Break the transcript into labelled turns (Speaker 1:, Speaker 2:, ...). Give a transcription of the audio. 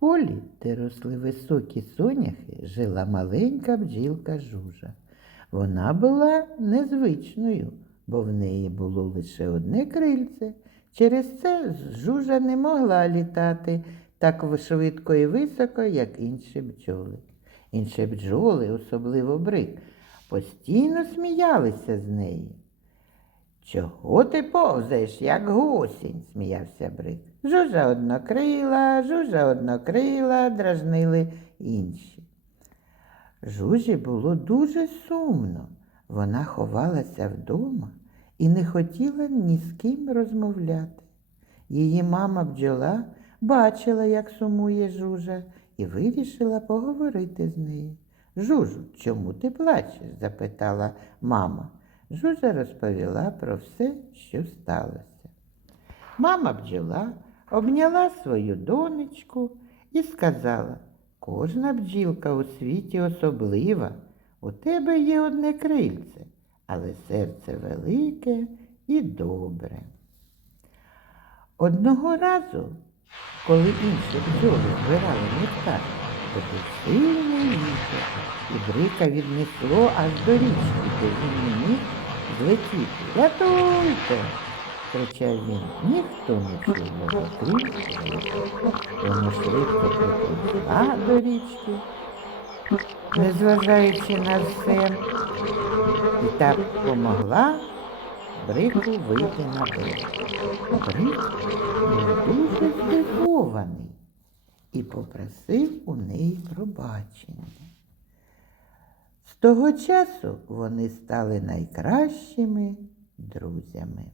Speaker 1: полі, де росли високі соняхи, жила маленька бджілка жужа. Вона була незвичною, бо в неї було лише одне крильце. Через це жужа не могла літати так швидко і високо, як інші бджоли. Інші бджоли, особливо брик, постійно сміялися з неї. Чого ти повзаєш, як гусінь? сміявся Брик. Жужа однокрила, жужа однокрила, дражнили інші. Жужі було дуже сумно. Вона ховалася вдома і не хотіла ні з ким розмовляти. Її мама бджола бачила, як сумує жужа, і вирішила поговорити з нею. Жужу, чому ти плачеш? запитала мама. Жужа розповіла про все, що сталося. Мама бджола обняла свою донечку і сказала, кожна бджілка у світі особлива, у тебе є одне крильце, але серце велике і добре. Одного разу, коли інші бджоли збирали нектар, то був сильний вітер, і брика віднесло аж до річки, де він не міг злетіти. Рятуйте! кричав він. Ніхто не чув його крик. Вона швидко приповзла до річки, незважаючи на все, і так помогла Брику вийти на берег. Брик був дуже здивований і попросив у неї пробачення. Того часу вони стали найкращими друзями.